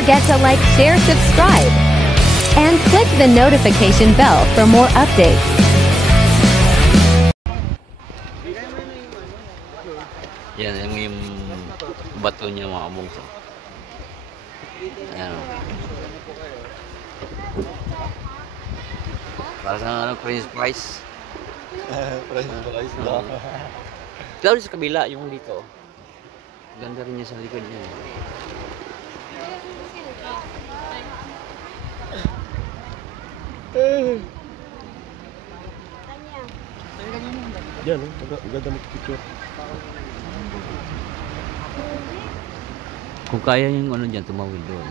forget to like, share, subscribe, and click the notification bell for more updates. Yan, yung bato niya mga bungso. Ayan. Para sa French fries. French fries ba? Lalo sa kabila, yung dito. Ganda rin niya sa likod niya. Yan, ganda mag-picture. Kung kaya yung ano dyan, tumawid doon.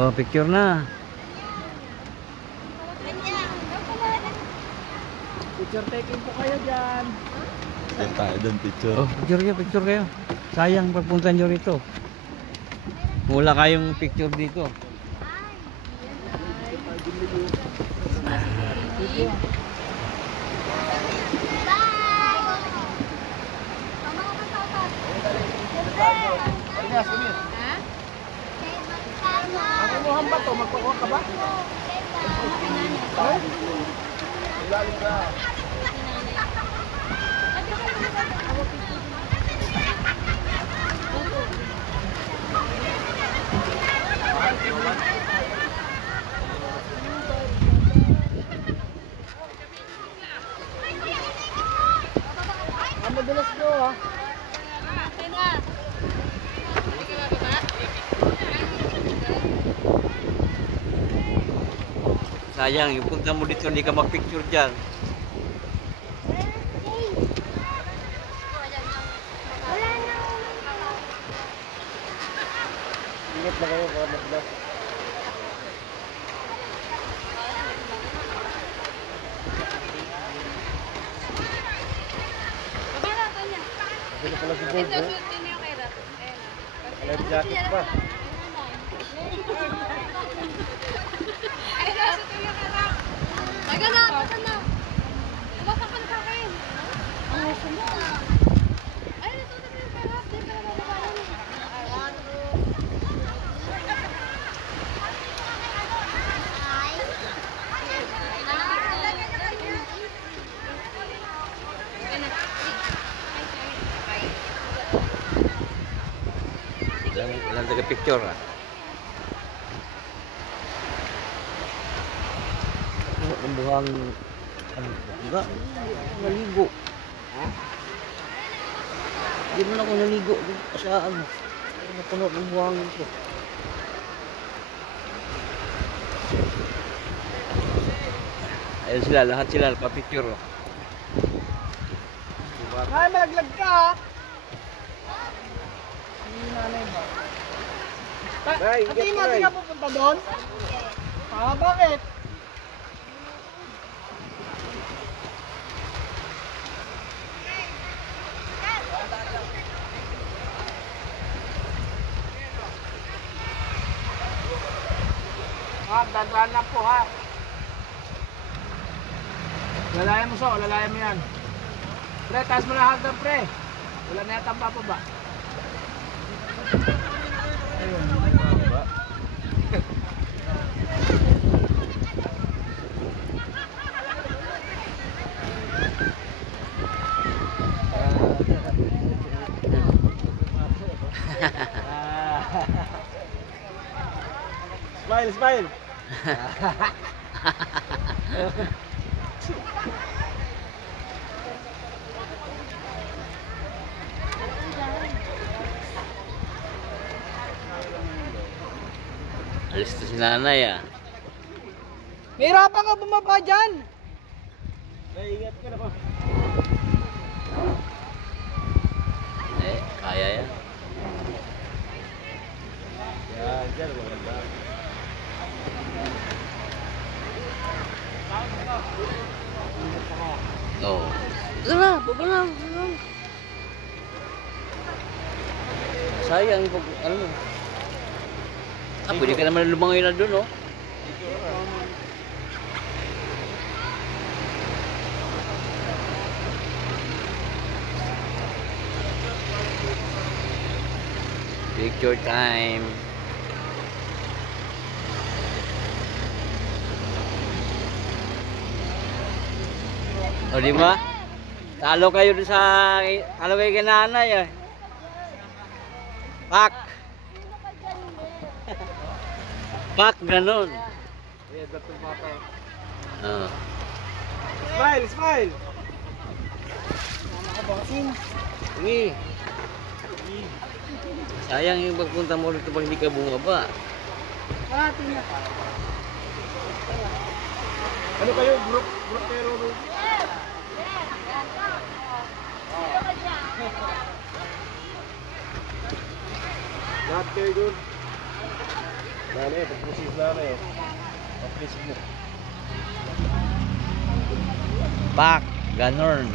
Oh, picture na. Picture taking po kayo dyan. Yan tayo dun, picture. Oh, picture kayo. Sayang pagpunta nyo rito. Wala kayong picture dito. Ang ba to? Magkukuha ka ba? Ilalim ka. Ang madulas ko ha. Sayang, yung punta mo dito, hindi ka mag-picture dyan. Ingat na kayo para mag-vlog. Pwede pala si Bob, oh. Life jacket pa. Ilang taga-picture ah. Ang buhang enggak naligo. Hindi mo na ako naligo sa ano. Napuno ng buhangin ko. Ayun sila, lahat sila pa-picture. Oh. Ay, malaglag ka ha. Hindi nanay ba? At hindi natin ka pupunta doon? Ah, bakit? Dadaan lang po ha. Lalayan mo so, lalayan mo yan. Pre, taas mo na hagdan pre. Wala na yata bababa. Ayun, bababa. Smile, smile. Alis na si nanay ah. Mahirapan ka bumaba dyan. Naiingat ka na ba? Kaya yan. Yan, dyan, maganda. Oo. Tara, baba na. Sayang pag ano. Pwede ka naman lumangoy na doon, oh. Picture time. O, di ba? Talo kayo dun talo kayo kay nanay, eh. Pak! Pak, ganun. Oo. Smile, smile. Sige. Sayang yung pagpunta mo dito pag hindi ka bumaba. Ano kayo? Group pero lahat kayo doon. Nanay, pag-proceed nanay. Facebook. Pak, ganun.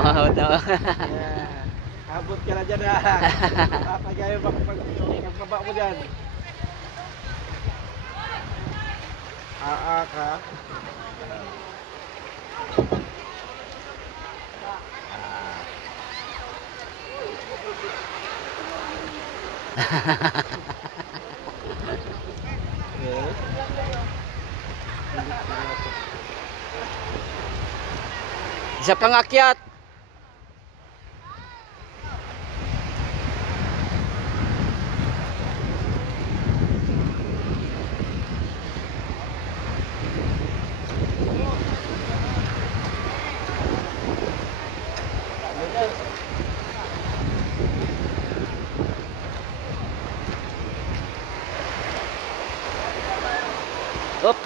Oo, tama. Abot ka na dyan ha. Papagayo pagbaba mo dyan. Ka. Isa pang akyat.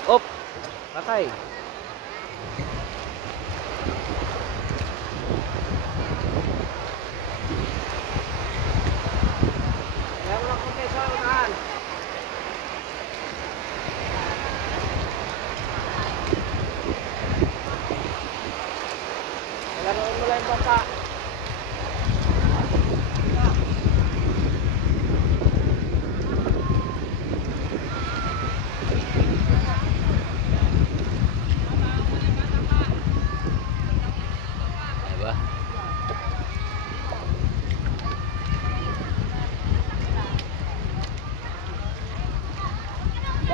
Op. Patay. Laruin mo lang yung bata. Diba?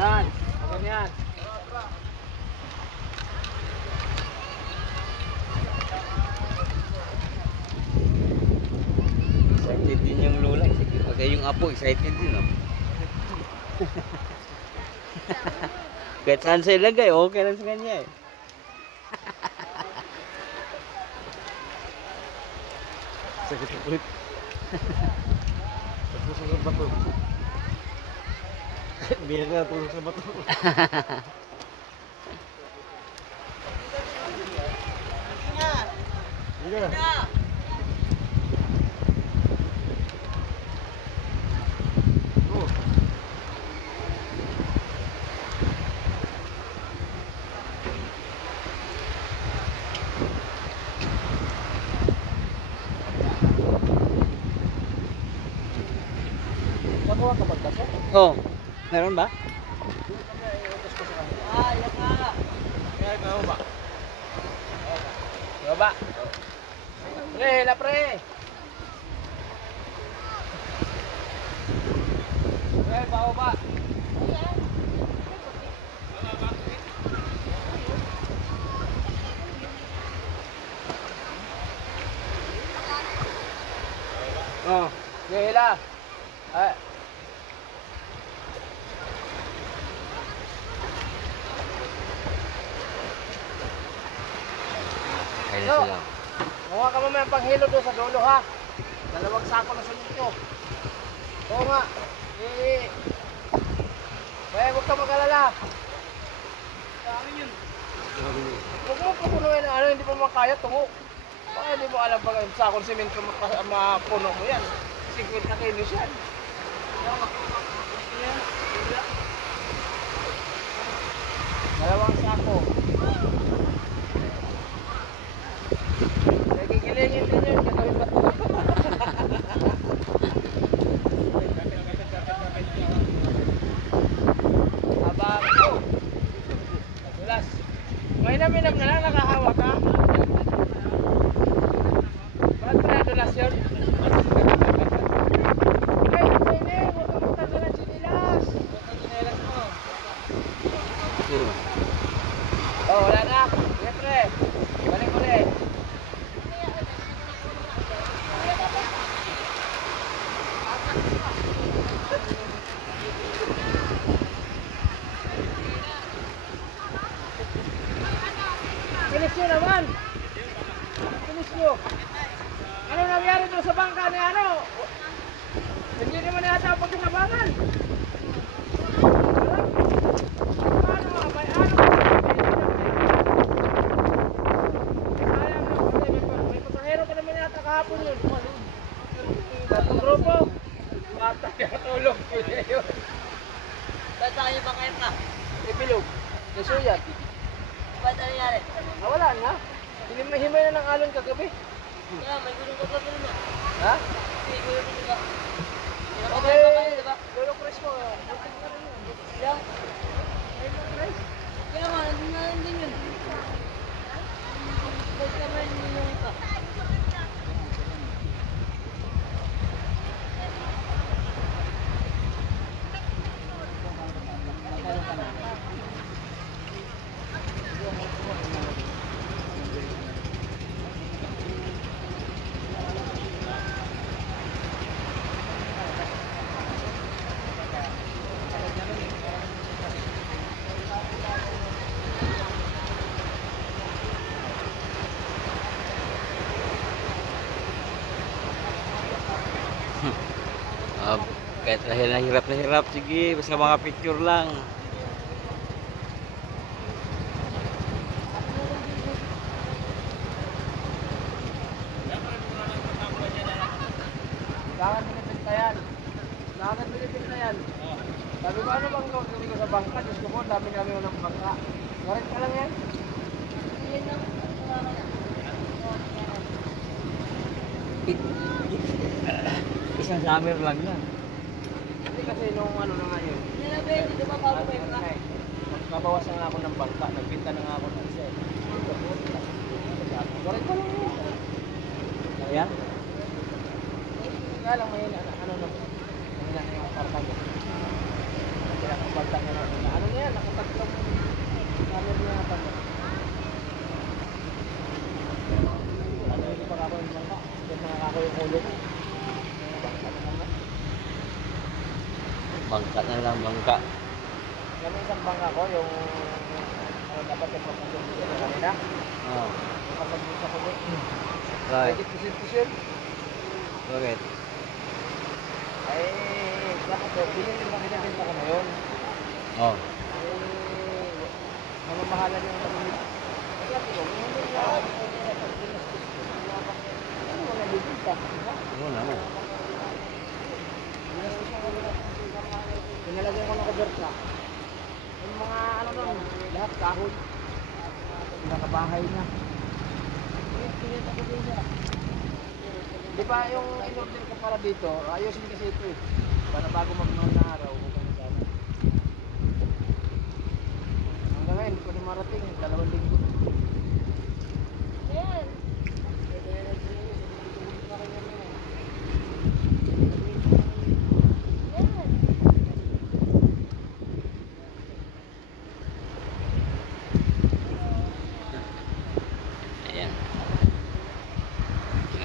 Yan. Ganyan. Excited din yung lola. Pagka yung apo, excited din, no? Kahit saan sa ilagay, okay lang sa kanya, eh. Sakit sa puwit. Tusok sa bato. Biar na tusok sa bato. Iya. Nakuha ka pagkasok? Oh, meron ba? Yan na. Kaya ikaw ba? Baba. Pre, la pre. Pre, baba. Oh, hila. Ay. Ayan So, sila. Kuha ka mamaya ang panghilo doon sa dulo ha. 2 sako na semento. Oo nga. Kaya huwag ka mag-alala. Huwag mo pupunuin na hindi mo makaya, tungo. Baka hindi mo alam pag sakong semento mapuno mo yan. 50 kilos yan. Dalawang sako. Nagigilingin din yun, gagawin ba ito? Abang ko. Nagulas. Minam na lang, nakahawak ka. Ba't na nadulas yun? Ay, hindi, huwag ka magtanggal ng sinilas. Sinilas mo. Oh, wala na. Sige, pre. Balik ulit. Finish nyo naman. Finish nyo. Ano nangyari doon sa bangka ni ano? Hindi naman yata ang pagkinabangan. Ano? May ano? May pasahero ka naman yata kahapon yun. Batong grupo. Bata kaya tulog. Ba't sa kanya bangkayat na? Ibilog. Nasuyat. Ba't ano nangyari? Wala na. Himay na ng alon kagabi. Kaya may gulong ka ba na? Ha? May gulong ka ba? Okay. Pinapakain ba kayo, diba? Gulong Chris mo. Buting na rin yun. Kaya, Gulong Chris. kaya nga, nandun na rin din yun. Ba't ka rin yung iba? Kahit na hirap, sige, basta mga picture lang. Kailangan binibinta yan. Kailangan binibinta yan. Sabi ko, ano bang gawin ko sa bangka? Diyos ko po, dami namin ng bangka. Garit ka lang yan. Yan lang. Isang summer lang yan. Hindi kasi nung ano na nga yun. Yan lang, babe. Di ba bago kayo Ano ka? na eh. Nabawasan nga ako ng bangka. Nagbinta na nga ako ng set. Garit ka lang yan. Ayan. Kaya lang may ano na. Mahina na yung karta niya. Kaya ang bangka niya na. Ano na yan? Nakatatlong camera niya na pala. Ano hindi pa ako yung bangka? Hindi pa ako yung ulo ko. Bangka na naman. Bangka na lang, bangka. Yan yung isang bangka ko, yung ano dapat yung pagpagod dito sa kanila. Oh. Yung pagpagod sa kulit. Right. Pwede pusin-pusin. Bakit? Ay, bakit ko? Binibenta ko na yun. Oh. Mamamahalan yung pagpagod. Kaya ko, hindi na ano mo nalibinta? Oo naman. Pinalagyan ko ng kuberta. Yung mga ano nun, lahat kahoy. Nakabahay na. Di ba yung in-order ko para dito, ayusin kasi ito eh. Para bago mag-noon na araw, kung ano sana. Hanggang ngayon, hindi ko na marating. 2 linggo. Yan. Ayan.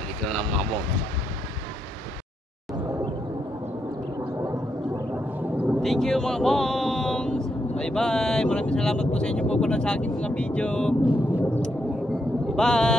Dito na lang mga boss. Thank you mga bongs. Bye bye. Maraming salamat po sa inyo po sa aking mga video. Bye.